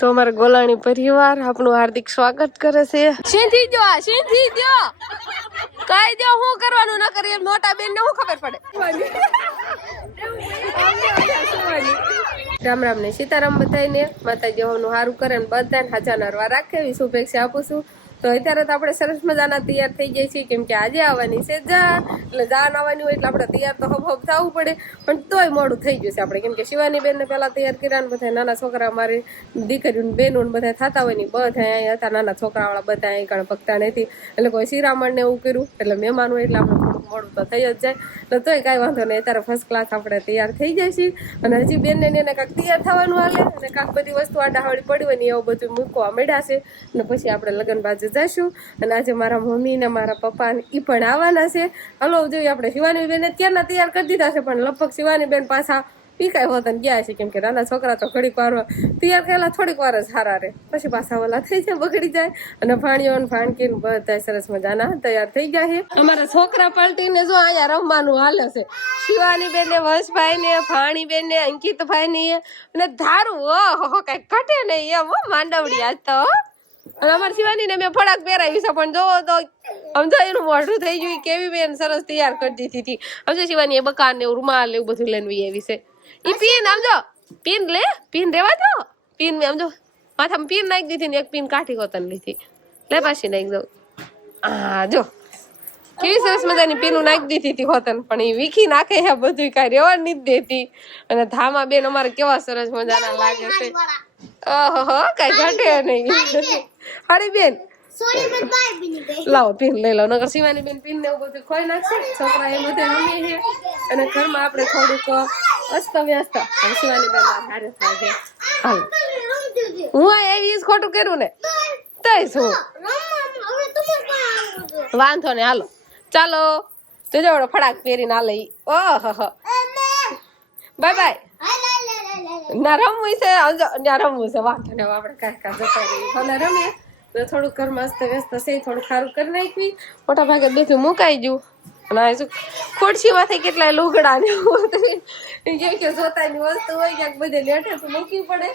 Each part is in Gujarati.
તો અમારા ગોલાણી પરિવાર આપણું હાર્દિક સ્વાગત કરે છે. સીધી જો સીધી જો કઈ દો હું કરવાનું ન કરી મોટા બેન ને હું ખબર પડે. રામ રામ ને સીતારામ બધાને માતાજી હોનું સારું કરે ને બધાને હાજા નરવા રાખે એવી શુભેચ્છા આપું છું. તો અત્યારે તો આપણે સરસ મજાના તૈયાર થઈ જાય છીએ કેમ કે આજે આવવાની છે જાન એટલે જાન આવવાની હોય એટલે આપણે તૈયાર તો હબ થવું પડે પણ તોય મોડું થઈ ગયું છે આપણે કેમ કે શિવાની બેન ને પેલા તૈયાર કર્યા ને બધા નાના છોકરા મારી દીકરીઓ બેનો બધા થતા હોય ને બધા અહીંયા હતા નાના છોકરા વાળા બધા અહીં કણ ભક્તા નથી એટલે કોઈ શિરામણ ને એવું કર્યું એટલે મહેમાન હોય એટલે આપણે થોડુંક મોડું તો થઈ જ જાય એટલે તોય કાંઈ વાંધો નહીં અત્યારે ફર્સ્ટ ક્લાસ આપણે તૈયાર થઈ જાય છીએ અને હજી બેન ને એને કાંઈક તૈયાર થવાનું હાલે અને કાંઈક બધી વસ્તુ આડાહળી પડી હોય ને એવું બધું મૂકવા મળ્યા છે અને પછી આપણે લગ્ન બાજુ જઈશું અને આજે મારા મમ્મી ને મારા પપ્પા ને ઈ પણ આવવાના છે. હલો જોઈએ આપણે શિવાની બેન ક્યારના તૈયાર કરી દીધા છે પણ લગભગ શિવાની બેન પાછા પીકાય હોત ને ગયા છે કેમ કે નાના છોકરા તો ઘડીક વાર તૈયાર કરેલા થોડીક વાર જ સારા રહે પછી પાછા ઓલા થઈ જાય બગડી જાય અને ભાણીઓ ને ભાણકી ને બધા સરસ મજાના તૈયાર થઈ ગયા છે. અમારા છોકરા પલટી ને જો અહીંયા રમવાનું હાલે છે શિવાની બેન ને વંશભાઈ ને ભાણી બેન ને અંકિતભાઈ ને અને ધારું ઓહો કઈ ઘટે નહીં એમ માંડવડી આજ તો અને અમારી શિવાની ને મેં ફળાક પહેરાવી છે પણ જોવો તો સમજો એનું મોઢું થઈ ગયું કેવી બેન સરસ તૈયાર કરી દીધી હતી. સમજો શિવાની એ બકાન ને રૂમાલ એવું બધું લઈને આવી છે. ઈ પીન સમજો પીન લે પીન રેવા દો પીન મેં સમજો માથામાં પીન નાખી દીધી ને એક પીન કાઠી કોતન લીધી લે પાછી નાખી દઉં. હા જો કેવી સરસ મજાની પીનું નાખી દીધી હતી હોતન પણ એ વીખી નાખે છે બધું કઈ રેવા નથી દેતી અને ધામા બેન અમારે કેવા સરસ મજાના લાગે છે. ઓહો કઈ ઘટે નહીં. હારી બેન લાવો પીન લઈ લો નકર શિવાની બેન પીન ને એવું બધું ખોઈ નાખશે છોકરા એ બધે રમે છે અને ઘરમાં આપણે થોડુંક અસ્ત વ્યસ્ત શિવાની બેન હારે થાય હાલ હું આવી ખોટું કર્યું ને તઈ શું વાંધો ને હાલો ચાલો તો જોડો ફડાક પહેરીને હાલે ઓહો બાય બાય ના રમવું છે ત્યાં રમવું છે વાંધો ને આપણે કાંઈ કાંઈ જતા રહીએ ભલે રમીએ થોડુંક ઘરમાં અસ્ત વ્યસ્ત છે થોડું સારું કરી નાખવી મોટા ભાગે બધું મુકાઈ ગયું અને ખુરશીમાંથી કેટલાય લુગડા ને કે જોતાની વસ્તુ હોય ક્યાંક બધે લેઠે તો મૂકવી પડે.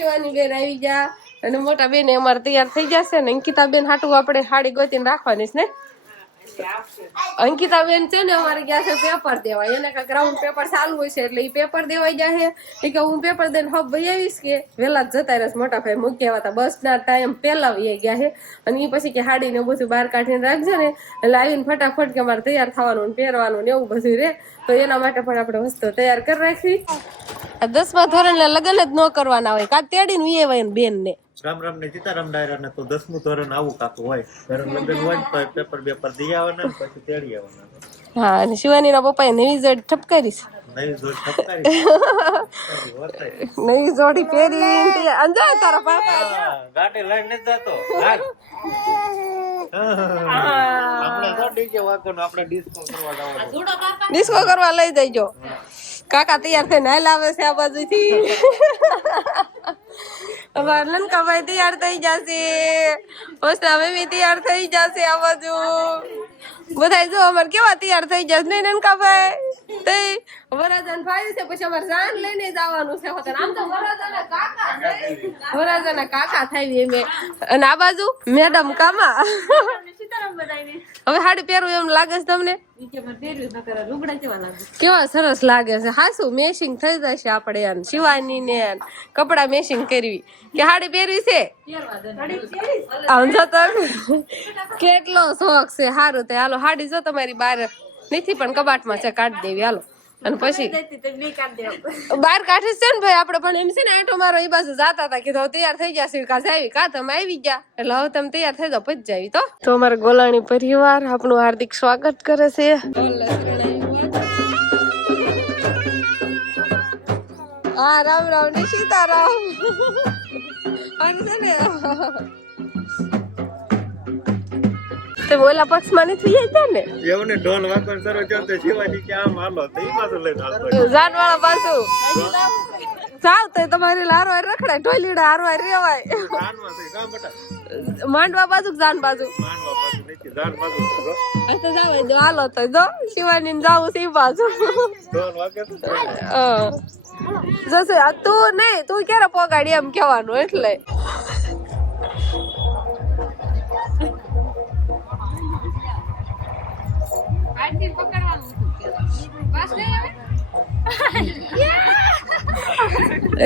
જોવાની બેન આવી ગયા અને મોટા બેન અમારે તૈયાર થઈ જશે ને અંકિતા બેન હાટું આપણે સાડી ગોતીને રાખવાની છે ને અંકિતા બેન છે ને અમારે ગયા છે પેપર દેવા એને કઈ ગ્રાઉન્ડ પેપર ચાલુ હોય છે એટલે એ પેપર દેવાઈ જાય છે કે હું પેપર દઈને હબ ભાઈ આવીશ કે વહેલા જ જતા રહેશ મોટા ભાઈ મૂકી આવ્યા હતા બસ ના ટાઈમ પેલા વહી ગયા છે અને એ પછી કે હાડી ને બધું બહાર કાઢીને રાખજો ને એટલે આવીને ફટાફટ કે અમારે તૈયાર થવાનું ને પહેરવાનું ને એવું બધું રે તો એના માટે પણ આપણે વસ્તુ તૈયાર કરી રાખવી. 10મા ધોરણ ને લગ્ન જ ન કરવાના હોય કાં તેડીને વીએ હોય બેન ને રામ રામ ને સીતારામ ડાયરા ને તો 10મું ધોરણ આવું કાતું હોય ધોરણ લગ્ન હોય પેપર બેપર દઈ આવવાના પછી તેડી આવવાના. હા અને શિવાની ના પપ્પા નવી જોડી ઠપકારી નવી જોડી પહેરી અંજા તારા પાપા ગાડી લઈને જતો આપણે તો ડીજે વાગવાનો આપણે ડિસ્કો કરવા લઈ જઈજો. કાકા તૈયાર થઈને હાલ આવે છે આ બાજુથી અમારા લનકાભાઈ તૈયાર થઈ જશે હોસના બેબી તૈયાર થઈ જશે આ બાજુ બધા જો અમારે કેવા તૈયાર થઈ જશે નહીં લનકાભાઈ તે વરાજાન ભાઈ છે પછી અમારે જાન લઈને જવાનું છે હોતન આમ તો વરાજાના કાકા થાય એમ અને આ બાજુ મેડમ કામા હવે સાડી પહેરવું એમ લાગે છે તમને કેવા સરસ લાગે છે હાસુ મેચિંગ થઈ જશે આપણે શિવાની ને કપડા મેચિંગ કરવી કે સાડી પહેરવી છે સમજો તો કેટલો શોખ છે સારું તો હાલો સાડી જો તમારી બહાર નથી પણ કબાટમાં છે કાઢી દેવી હાલો અને પછી બહાર કાઢી છે ને ભાઈ આપડે પણ એમ છે ને આટો મારો એ બાજુ જાતા હતા કીધું તૈયાર થઈ જશે કા જાવી કા તમે આવી ગયા એટલે હવે તમે તૈયાર થઈ જાવ પછી જાવી તો અમારા ગોલાણી પરિવાર આપણું હાર્દિક સ્વાગત કરે છે. હા રામ રામ ને સીતારામ અને છે ને તે બોલા પક્ષમાં નથી જાય ને એવું ને ઢોલ વાગવાનું શરૂ થયો તો શિવાની કે આમ હાલો તો ઈ પાછું લઈને આવતો જાનવાળા પાછું જાવ તો તમારી હારવાર રખડાય ઢોલીડા હારવાર રેવાય જાનમાં છે કા બટા માંડવા બાજુ કે જાન બાજુ માનવા બાજુ નથી જાન બાજુ તો આ તો જાવ દો હાલો તો દો શિવાની જાવું છે ઈ બાજુ 2 વાગે તો જશે આ તું નહીં તું ક્યારે પોગાડી એમ કહેવાનું એટલે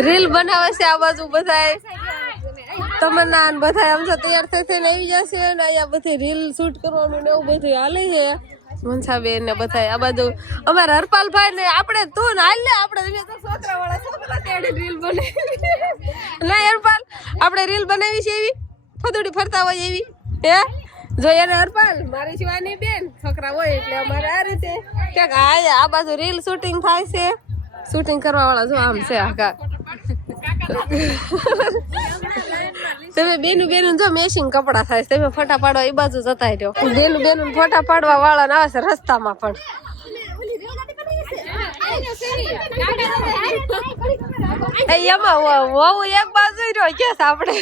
રીલ બનાવે છે આ બાજુ બધાય તમન્ના ને બધાય આમ તો તૈયાર થઈને આવી જશે ને અહીંયા બધી રીલ શૂટ કરવાનું ને એવું બધું હાલે છે મનસાબેન ને બધાય આ બાજુ અમારા હરપાલભાઈ ને આપણે તું ને હાલ ને આપણે છોકરા વાળા છોકરા તેડી રીલ બનાવી ના હરપાલ આપણે રીલ બનાવી છે એવી ફદુડી ફરતા હોય એવી હે જો એને હરપાલ મારી શિવાની બેન છોકરા હોય એટલે અમારે આ રીતે ક્યાંક આ બાજુ રીલ શૂટિંગ થાય છે શૂટિંગ કરવા વાળા જો આમ છે આખા તમે બેનું જો મેચિંગ કપડા થાય છે તમે ફોટા પાડવા એ બાજુ જતા રહ્યો બેનું ફોટા પાડવા વાળા ને આવે છે રસ્તામાં પણ એમાં વહુ એક બાજુ રહ્યો કે આપણે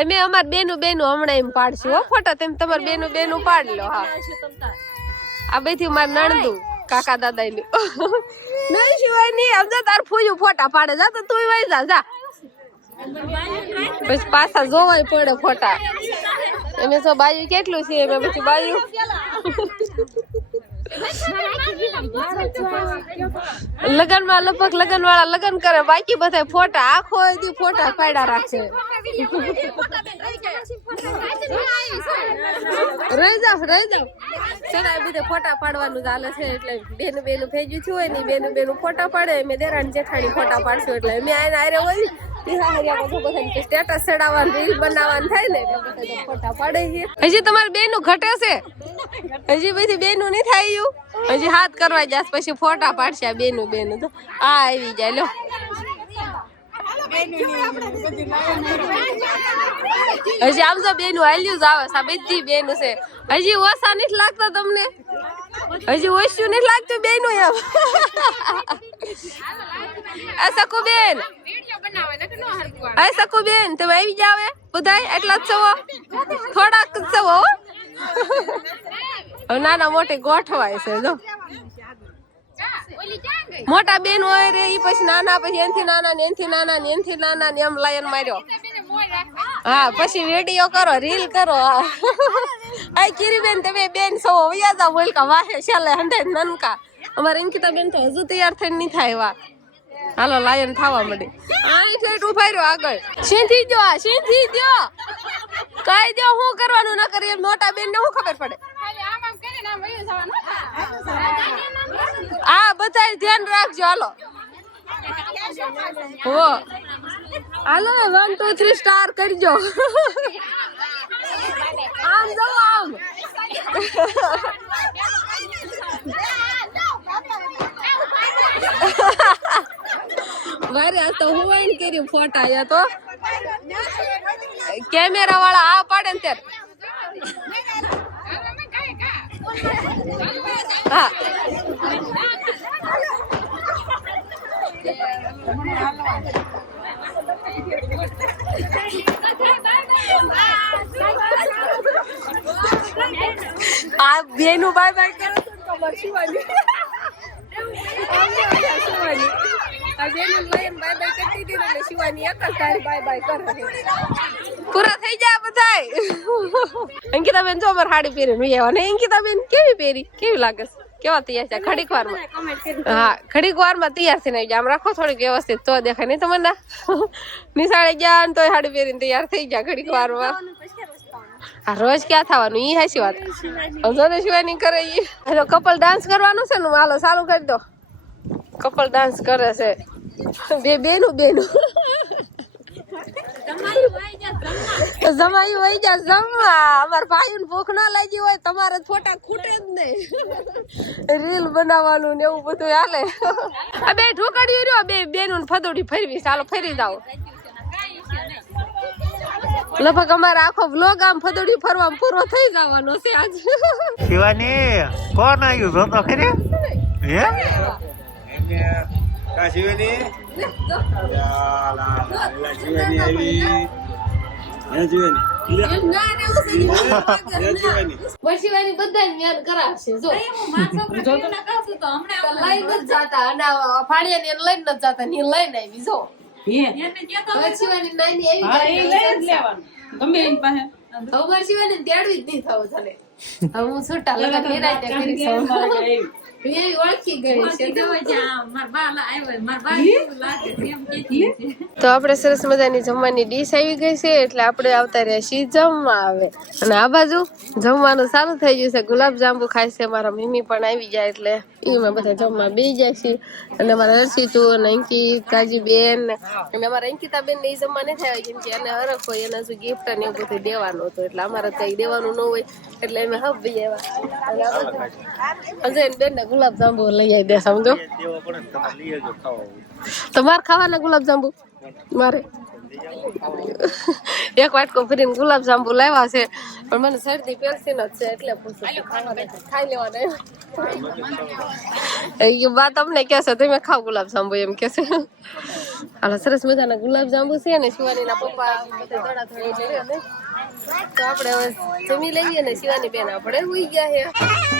અમે અમાર બેનું હમણાં એમ પાડશું હો ફોટા તેમ તમારે બેનું પાડ લો હા આ બેથી માર નણદું કાકા દાદા નું નહીં સિવાય નહીં આમ જા તાર ફૂયું ફોટા પાડે જા તો તું વઈ જા પછી પાછા જોવાય પડે ફોટા એમે તો બાયું કેટલું છે એમે પછી બાયું લગન માં લગભગ લગન વાળા લગન કરે બાકી બધા ફોટા આખો દી ફોટા પાડ્યા રાખે રહી જાવ સરાય બધે ફોટા પાડવાનું ચાલે છે એટલે બેનું ભેજ્યું થયું હોય ને બેનું ફોટા પાડે મેં દેરાણી જેઠાણી ફોટા પાડશું એટલે મેં આને આરે હોય સ્ટેટસ ચડાવવાનું રીલ બનાવવાનું થાય ને એટલે બધા ફોટા પાડે છે હજી તમારી બેનું ઘટે છે હજી બધી બેનું નહીં થાય હજી હાથ કરવા જાય પછી ફોટા પાડશે આ બેનું તો આ આવી જાય લો હજી આમ તો બેનું હાલ્યું જ આવે આ બધી બેનું છે હજી ઓછા નથી લાગતા તમને હજી ઓછું નથી લાગતું બેનું એમ આ સકુબેન સકુબેન તમે આવી જાવ બધાય એટલા જ છો થોડાક જ છો નાના મોટી ગોઠવાય છે જો મોટા બેન હોય રે ઈ પછી નાના પછી એનથી નાના ને એમ લાયન માર્યો હા પછી વિડીયો કરો રીલ કરો આ કિરી બેન તમે બેન સો વ્યાજા બોલકા વાહે ચાલે હંડે નનકા અમારે અંકિતા બેન તો હજુ તૈયાર થઈને નહીં થાય વા હાલો લાયન થવા મળે આ એટલે ઉભા રહ્યો આગળ સીધી જો કઈ દો હું કરવાનું ન કરી મોટા બેન ને હું ખબર પડે આ બધા ધ્યાન રાખજો હાલો હો હાલો 1 2 3 સ્ટાર કરજો આમ જાઓ આમ મારે આ તો હું વાઈન કર્યું ફોટા યા તો કેમેરા વાળા આ પાડે ને ત્યારે હા આ બેનું બાય બાય કરે તો ખબર શિવાની આ બેનું લઈને બાય બાય કરતી હતી એટલે શિવાની એક જ તારી બાય બાય કરે પૂરા થઈ જાય બધાય અંકિતા બેન જો અમાર સાડી પહેરીને આવ્યા ને અંકિતા બેન કેવી લાગે કેવા તૈયાર છે ઘડીક વારમાં હા ઘડીક વારમાં તૈયાર થઈને આવી જાય આમ રાખો થોડીક વ્યવસ્થિત તો દેખાય નહીં તમને નિશાળે ગયા ને તો સાડી પહેરીને તૈયાર થઈ ગયા ઘડીક વારમાં આ રોજ ક્યાં થવાનું ઈ હાચી વાત જો ને શિવાની કરે ઈ હેલો કપલ ડાન્સ કરવાનું છે ને હાલો ચાલુ કરી દો કપલ ડાન્સ કરે છે બેનું જમાઈ વઈ જા જમવા અમાર ભાઈ ભૂખ ના લાગી હોય તમારે ફોટા ખૂટે જ નહીં રીલ બનાવવાનું ને એવું બધું હાલે આ બે ઢોકળ્યું રહ્યો બે બેનું ફદોડી ફરવી ચાલો ફરી જાઓ લગભગ અમારે આખો વ્લોગ આમ ફદોડી ફરવા પૂરો થઈ જવાનો છે આજ શિવાની કોણ આવ્યું જો તો ખરી હે કા શિવાની લે, જો. શિવાની આવી હે શિવાની એમ ના રહેવું છે, વરસીવાની બધાને વ્યાન કરાવશે જો તો લઈને જ જાતા અને ફાળિયા ને લઈને જ જાતા ને લઈને આવી જો વરસીવાની નાની આવી વરસીવાની તેડવી જ નહીં થવું તને હવે હું છૂટા લગન નિરાંતે કરી એવી ઓળખી ગઈ છે તો આપણે સરસ મજાની જમવાની ડીશ આવી ગઈ છે એટલે આપણે આવતા રહ્યા છીએ જમવા આવે અને આ બાજુ જમવાનું સારું થઈ ગયું છે ગુલાબ જાંબુ ખાય છે મારા મમ્મી પણ આવી જાય એટલે એમાં બધા જમવા બેસી જાય છે અને અમારા હર્ષિતું અને અંકિત કાજી બેન અને અમારા અંકિતા બેન ને એ જમવા નથી આવ્યા કેમ કે એને હરખ હોય એને હજુ ગિફ્ટ ને એવું બધું દેવાનું હતું એટલે અમારે કઈ દેવાનું ન હોય એટલે અમે હબ બી આવ્યા અજય બેન ને ગુલાબ જાંબુ લઈ આવી દે સમજો તમારે ખાવાના ગુલાબ જાંબુ મારે એક વાટકો ભરીને ગુલાબ જાંબુ લાવ્યા છે પણ મને શરદી પેલસી ન છે એટલે પૂછું ખાઈ લેવાના એ વાત અમને કહેશે તમે ખાવ ગુલાબ જાંબુ એમ કહેશે હાલો સરસ મજાના ગુલાબ જાંબુ છે ને શિવાની ના પપ્પા બધા ધડા ધડી લઈએ ને તો આપણે હવે જમી લઈએ ને શિવાની બેન આપણે ઉઈ ગયા છે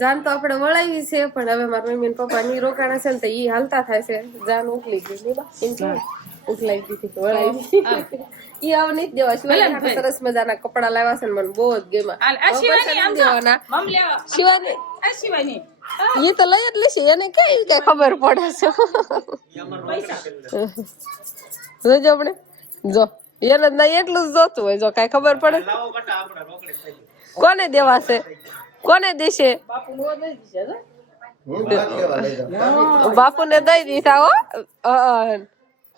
જાન તો આપણે વળાવી છે પણ હવે મારા મમ્મી ને પપ્પા ની રોકાણા છે ને તો ઈ હાલતા થાય છે જાન ઉકલી ગઈ ની બા એમ કે ઉકલાઈ દીધી તો વળાવી ઈ આવ નહીં દેવા શિવાની સરસ મજાના કપડા લાવ્યા છે ને મને બહુ જ ગમ્યા દેવાના શિવાની ઈ તો લઈ જ લેશે એને કઈ ખબર પડે છે જોજો આપણે જો એને નહીં એટલું જ જોતું હોય જો કઈ ખબર પડે કોને દેવા છે કોને દેશે બાપુ ને દઈ દીધા હો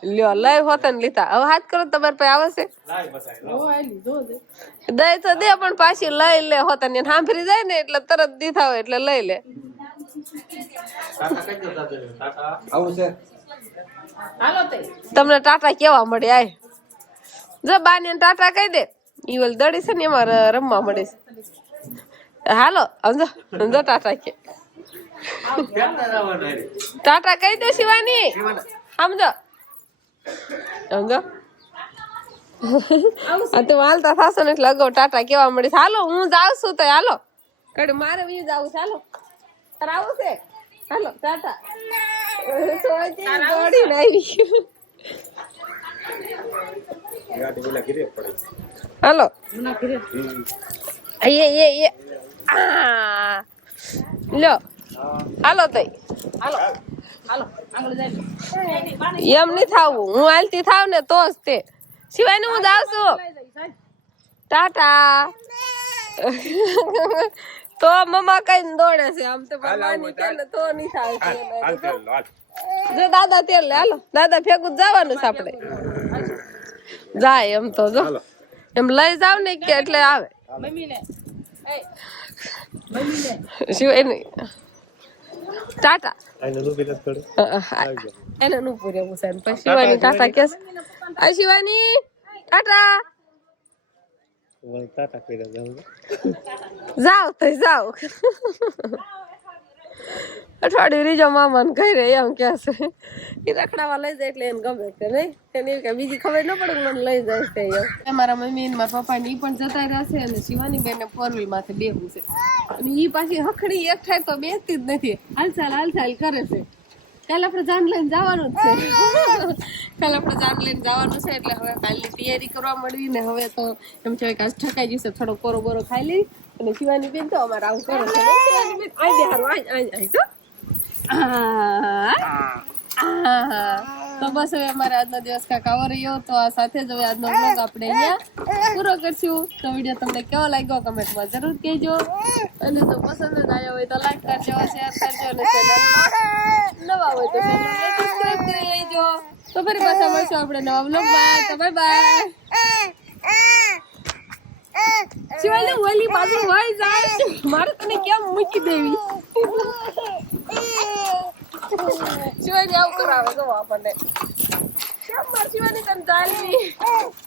લ્યો લઈ હોત ને લીધા હવે હાથ કરો તમારે પાસે આવે છે દઈ તો દે પણ પાછી લઈ લે હોત ને સાંભળી જાય ને એટલે તરત દીધા હોય એટલે લઈ લે તમને ટાટા કેવા મળે આય જો બાને ટાટા કહી દે ઈ ઓલ દડી છે ને એમાં રમવા મળે છે હાલો સમજો સમજો ટાટા કે ટાટા કહી દે શિવાની સમજો સમજો આ તો હાલતા થશો ને એટલે અગાઉ ટાટા કેવા મળે હાલો હું જાઉં છું તો હાલો કડી મારે બી જાવું છે હાલો તારે આવું છે હાલો ટાટા દોડીને આવી હાલો લ્યો હાલો તઈ એમ નહી થાવું હું હાલતી થાવ ને તો જ તે સિવાય ને હું જાઉં છું ટાટા તો મમ્મા કઈ દોડે છે આમ તો માની કે ને તો નહીં થાય જો દાદા તેલ લે હાલો દાદા ભેગું જવાનું છે આપણે જાય એમ તો જો એમ લઈ જાવ ને કે એટલે આવે શિવાય નહીં ટાટા એને નું પૂરેવું છે પછી શિવાની ટાટા કે શિવાની ટાટા જાવ તો જાવ અઠવાડિયું રીજો મામા ને કહી રે એમ કે છે એ રખડાવા લઈ જાય એટલે એને ગમે છે નહીં એને કઈ બીજી ખબર ન પડે મને લઈ જાય છે એમ મારા મમ્મી ને મારા પપ્પા ને ઈ પણ જતા રહેશે અને શિવાની બેન ને ફોર વ્હીલ માંથી બેહવું છે અને ઈ પાછી હખડી એક થાય તો બેસતી જ નથી હાલચાલ કરે છે કાલે આપણે જાન લઈને જવાનું જ છે કાલે આપણે જાન લઈને જવાનું છે એટલે હવે કાલની તૈયારી કરવા મળવી ને હવે તો એમ છે કે આજ ઠકાઈ જશે થોડો કોરો બોરો ખાઈ લઈ અને શિવાની બેન તો અમારે આવું કરો છે શિવાની બેન આઈ દે હારું આઈ તો તો બસ હવે અમારે આજનો દિવસ કાંઈક આવો રહ્યો તો આ સાથે જ હવે આજનો વ્લોગ આપણે અહીંયા પૂરો કરશું તો વિડીયો તમને કેવો લાગ્યો કમેન્ટમાં જરૂર કહેજો અને જો પસંદ જ આવ્યો હોય તો લાઈક કરજો શેર કરજો અને ચેનલમાં નવા હોય તો ચેનલને સબસ્ક્રાઇબ કરી લેજો તો ફરી પાછા મળશું આપણે નવા વ્લોગમાં તો બાય બાય શિવાલી ઓલી બાજુ હોય જાય મારે તને કેમ મૂકી દેવી શિવાની આવું કરાવે જો આપણને કેમ માર શિવાની તને ચાલવી